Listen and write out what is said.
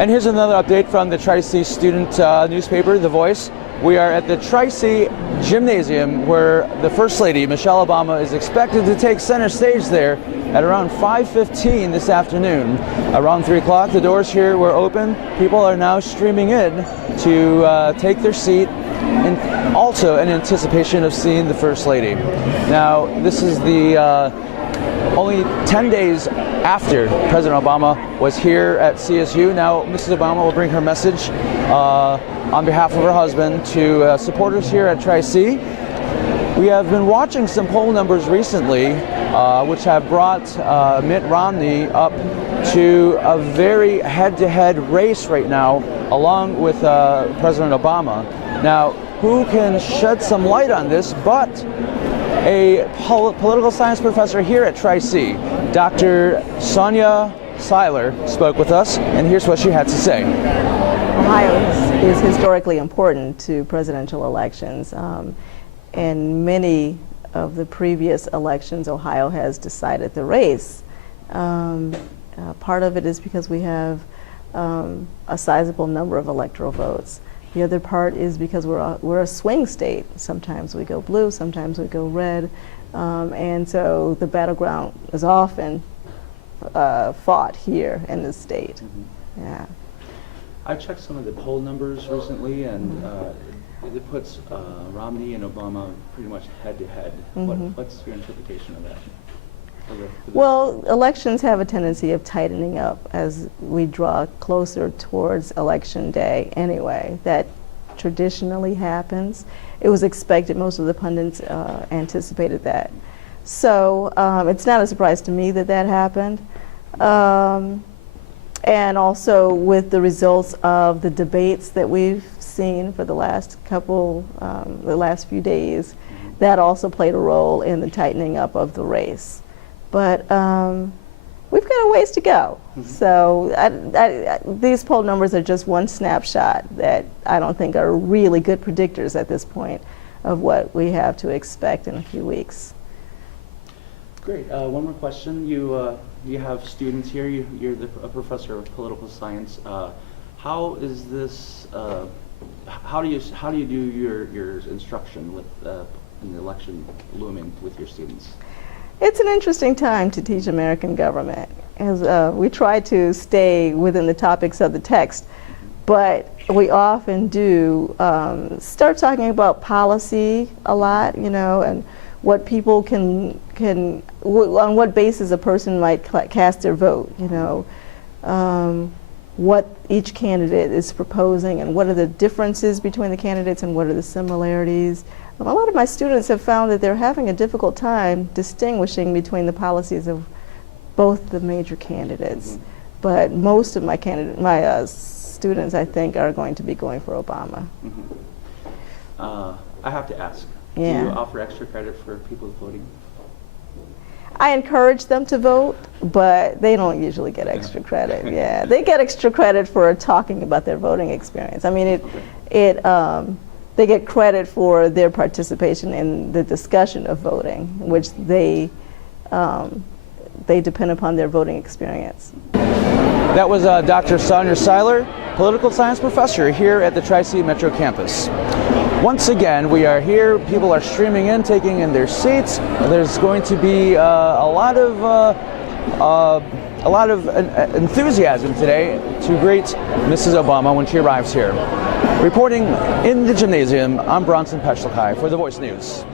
And here's another update from the Tri-C student newspaper, The Voice. We are at the Tri-C Gymnasium where the First Lady, Michelle Obama, is expected to take center stage there at around 5:15 this afternoon. Around 3 o'clock, the doors here were open. People are now streaming in to take their seat, and also in anticipation of seeing the First Lady. Now, this is the only 10 days after President Obama was here at CSU. Now, Mrs. Obama will bring her message on behalf of her husband to supporters here at Tri-C. We have been watching some poll numbers recently, which have brought Mitt Romney up to a very head-to-head race right now, along with President Obama. Now, who can shed some light on this but a political science professor here at Tri-C, Dr. Sonia Seiler, spoke with us, and here's what she had to say. Ohio is historically important to presidential elections. In many of the previous elections, Ohio has decided the race. Part of it is because we have a sizable number of electoral votes. The other part is because we're a swing state. Sometimes we go blue, sometimes we go red, and so the battleground is often fought here in the state. Mm-hmm. Yeah. I checked some of the poll numbers recently, and it puts Romney and Obama pretty much head-to-head. Mm-hmm. What's your interpretation of that? Well, elections have a tendency of tightening up as we draw closer towards election day anyway. That traditionally happens. It was expected. Most of the pundits anticipated that. So it's not a surprise to me that that happened. And also with the results of the debates that we've seen for the last few days, that also played a role in the tightening up of the race. But we've got a ways to go. Mm-hmm. So these poll numbers are just one snapshot that I don't think are really good predictors at this point of what we have to expect in a few weeks. Great. One more question. You have students here. You're a professor of political science. How is this? How do you do your instruction with in the election looming with your students? It's an interesting time to teach American government, as we try to stay within the topics of the text, but we often do start talking about policy a lot, and what people can on what basis a person might cast their vote, what each candidate is proposing and what are the differences between the candidates and what are the similarities. A lot of my students have found that they're having a difficult time distinguishing between the policies of both the major candidates. Mm-hmm. But most of my students, I think, are going to be going for Obama. Mm-hmm. I have to ask, yeah. Do you offer extra credit for people voting? I encourage them to vote, but they don't usually get extra credit. Yeah, they get extra credit for talking about their voting experience. I mean, they get credit for their participation in the discussion of voting, which they depend upon their voting experience. That was Dr. Sonia Seiler, political science professor here at the Tri-C Metro campus. Once again, we are here. People are streaming in, taking in their seats. There's going to be a lot of enthusiasm today to greet Mrs. Obama when she arrives here. Reporting in the gymnasium, I'm Bronson Peshlikai for The Voice News.